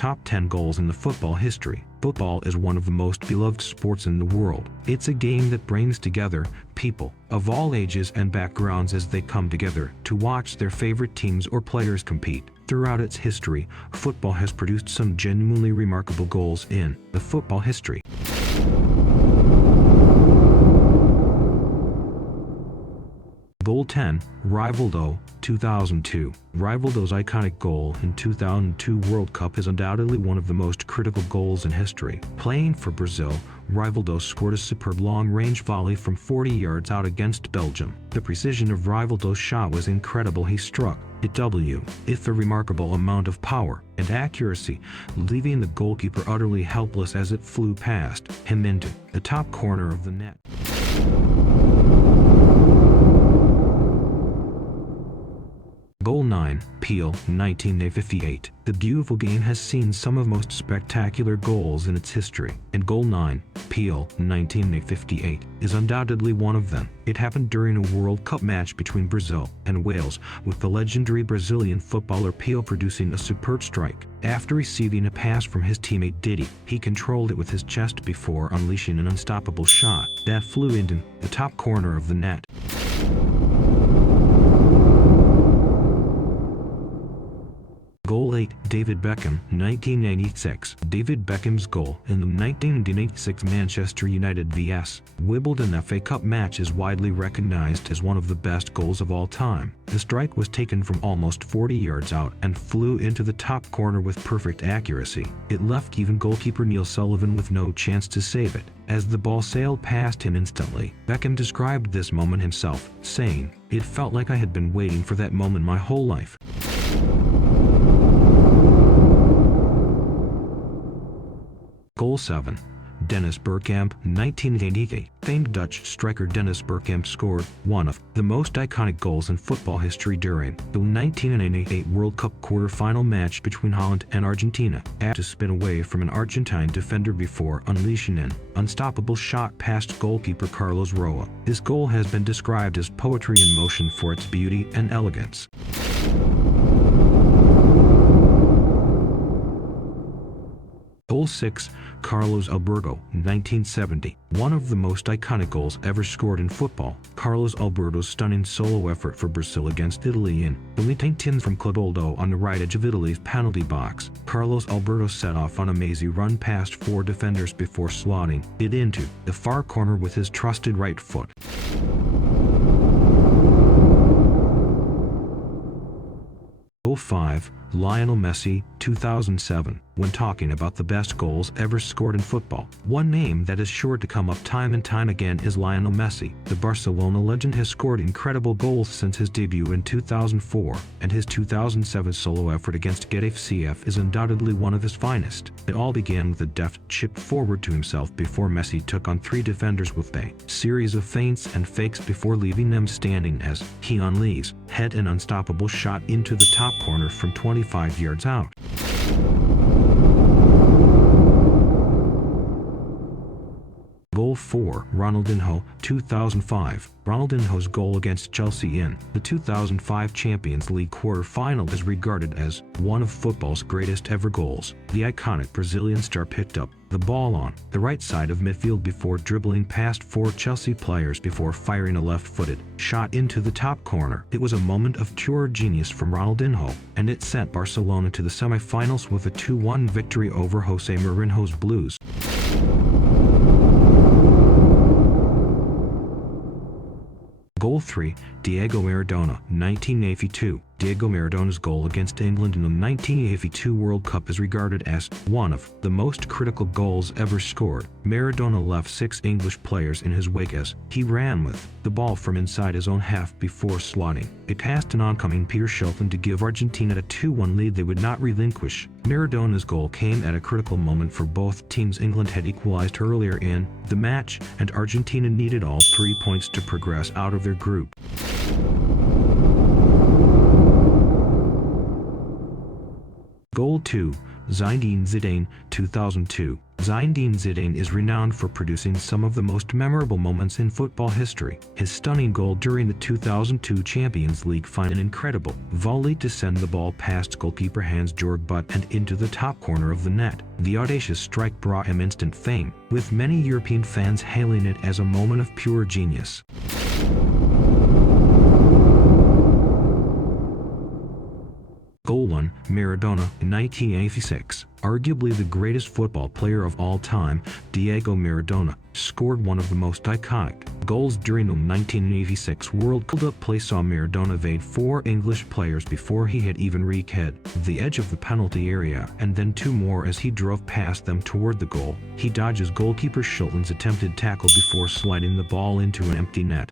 Top 10 goals in the football history. Football is one of the most beloved sports in the world. It's a game that brings together people of all ages and backgrounds as they come together to watch their favorite teams or players compete. Throughout its history, football has produced some genuinely remarkable goals in the football history. Goal 10, Rivaldo, 2002. Rivaldo's iconic goal in 2002 World Cup is undoubtedly one of the most critical goals in history. Playing for Brazil, Rivaldo scored a superb long-range volley from 40 yards out against Belgium. The precision of Rivaldo's shot was incredible. He struck it with a remarkable amount of power and accuracy, leaving the goalkeeper utterly helpless as it flew past him into the top corner of the net. Goal 9, Pele, 1958. The beautiful game has seen some of the most spectacular goals in its history, and Goal 9, Pele, 1958, is undoubtedly one of them. It happened during a World Cup match between Brazil and Wales, with the legendary Brazilian footballer Pele producing a superb strike. After receiving a pass from his teammate Didi, he controlled it with his chest before unleashing an unstoppable shot that flew into the top corner of the net. Goal 8, David Beckham, 1986. David Beckham's goal in the 1986 Manchester United vs. Wimbledon FA Cup match is widely recognized as one of the best goals of all time. The strike was taken from almost 40 yards out and flew into the top corner with perfect accuracy. It left even goalkeeper Neil Sullivan with no chance to save it, as the ball sailed past him instantly. Beckham described this moment himself, saying, "It felt like I had been waiting for that moment my whole life." Goal 7, Dennis Bergkamp, 1988. Famed Dutch striker Dennis Bergkamp scored one of the most iconic goals in football history during the 1988 World Cup quarter-final match between Holland and Argentina. Had to spin away from an Argentine defender before unleashing an unstoppable shot past goalkeeper Carlos Roa. This goal has been described as poetry in motion for its beauty and elegance. Goal 6, Carlos Alberto, 1970. One of the most iconic goals ever scored in football. Carlos Alberto's stunning solo effort for Brazil against Italy in the 1910 from Rivaldo on the right edge of Italy's penalty box. Carlos Alberto set off on a mazy run past 4 defenders before slotting it into the far corner with his trusted right foot. Goal 5, Lionel Messi, 2007. When talking about the best goals ever scored in football, one name that is sure to come up time and time again is Lionel Messi. The Barcelona legend has scored incredible goals since his debut in 2004, and his 2007 solo effort against Getafe CF is undoubtedly one of his finest. It all began with a deft chip forward to himself before Messi took on 3 defenders with a series of feints and fakes before leaving them standing as he unleashed an unstoppable shot into the top corner from 25 yards out. Goal 4, Ronaldinho, 2005. Ronaldinho's goal against Chelsea in the 2005 Champions League quarter-final is regarded as one of football's greatest ever goals. The iconic Brazilian star picked up the ball on the right side of midfield before dribbling past 4 Chelsea players before firing a left-footed shot into the top corner. It was a moment of pure genius from Ronaldinho, and it sent Barcelona to the semi-finals with a 2-1 victory over Jose Mourinho's Blues. Goal 3, Diego Maradona, 1982. Diego Maradona's goal against England in the 1982 World Cup is regarded as one of the most critical goals ever scored. Maradona left 6 English players in his wake as he ran with the ball from inside his own half before slotting it past an oncoming Peter Shilton to give Argentina a 2-1 lead they would not relinquish. Maradona's goal came at a critical moment for both teams. England had equalized earlier in the match, and Argentina needed all 3 points to progress out of their group. Goal 2, Zinedine Zidane, 2002. Zinedine Zidane is renowned for producing some of the most memorable moments in football history. His stunning goal during the 2002 Champions League final, an incredible volley to send the ball past goalkeeper Hans-Jörg Butt and into the top corner of the net. The audacious strike brought him instant fame, with many European fans hailing it as a moment of pure genius. Goal 1. Maradona. In 1986, arguably the greatest football player of all time, Diego Maradona scored one of the most iconic goals during the 1986 World Cup. Play saw Maradona evade 4 English players before he had even reached the edge of the penalty area, and then 2 more as he drove past them toward the goal. He dodges goalkeeper Shilton's attempted tackle before sliding the ball into an empty net.